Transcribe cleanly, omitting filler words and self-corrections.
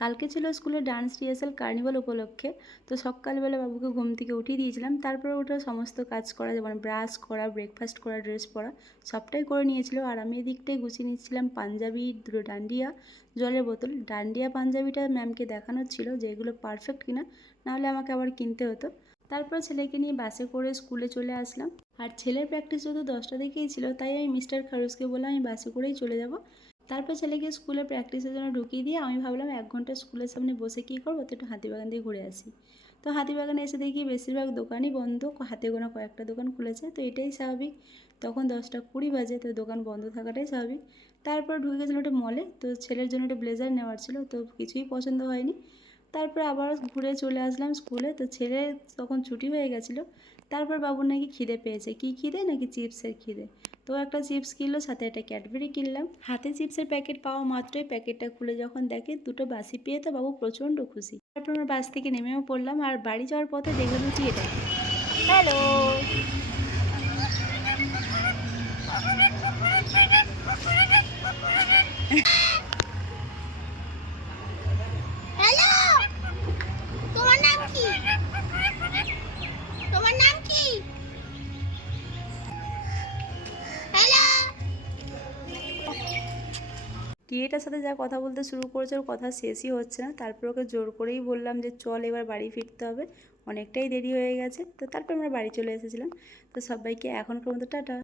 কালকে ছিল স্কুলে ডান্স রিহার্সাল কার্নিভাল উপলক্ষে। তো সকালবেলা বাবুকে ঘুম থেকে উঠিয়ে দিয়েছিলাম। তারপরে ওটা সমস্ত কাজ করা, যেমন ব্রাশ করা, ব্রেকফাস্ট করা, ড্রেস পরা সবটাই করে নিয়েছিল। আর আমি এদিকটাই গুছিয়ে নিচ্ছিলাম পাঞ্জাবি, দুটো ডান্ডিয়া, জলের বোতল। ডান্ডিয়া পাঞ্জাবিটা ম্যামকে দেখানোর ছিল যে এগুলো পারফেক্ট কিনা, নাহলে আমাকে আবার কিনতে হতো। তারপর ছেলেকে নিয়ে বাসে করে স্কুলে চলে আসলাম। আর ছেলের প্র্যাকটিস যেহেতু 10টা থেকেই ছিল, তাই আমি মিস্টার খারুসকে বললাম আমি বাসে করেই চলে যাব। তারপর ছেলেকে স্কুলে প্র্যাকটিসের জন্য ঢুকিয়ে দিয়ে আমি ভাবলাম 1 ঘন্টা স্কুলের সামনে বসে কী করবো, তো একটু হাতিবাগান দিয়ে ঘুরে আসি। তো হাতিবাগানে এসে দেখি বেশিরভাগ দোকানই বন্ধ, হাতে গোনা কয়েকটা দোকান খুলেছে, তো এটাই স্বাভাবিক। তখন 10টা 20 বাজে, তো দোকান বন্ধ থাকাটাই স্বাভাবিক। তারপর ঢুকে গেছিলো একটা মলে, তো ছেলের জন্য একটা ব্লেজার নেওয়ার ছিল, তো কিছুই পছন্দ হয়নি। তারপর আবার ঘুরে চলে আসলাম স্কুলে। তো ছেলের তখন ছুটি হয়ে গেছিলো। তারপর বাবুর নাকি খিদে পেয়েছে, কী খিদে নাকি চিপসের খিদে। তো একটা চিপস কিনলো, সাথে একটা ক্যাডবেরি কিনলাম। হাতে চিপসের প্যাকেট পাওয়া মাত্রই প্যাকেটটা খুলে যখন দেখে দুটো বাসি পেয়ে, তো বাবু প্রচণ্ড খুশি। তারপর আমরা বাস থেকে নেমেও পড়লাম, আর বাড়ি যাওয়ার পথে দেখলাম কি এটা। হ্যালো। হ্যালো, তোমার নাম কি? তোমার নাম কি? হ্যালো। টিয়েটার সাথে যা কথা বলতে শুরু করেছে, ওর কথা শেষই হচ্ছে না। তারপর ওকে জোর করেই বললাম যে চল এবার বাড়ি ফিরতে হবে, অনেকটাই দেরি হয়ে গেছে। তো তারপর আমরা বাড়ি চলে এসেছিলাম। তো সবাইকে এখনকার মতো টাটা।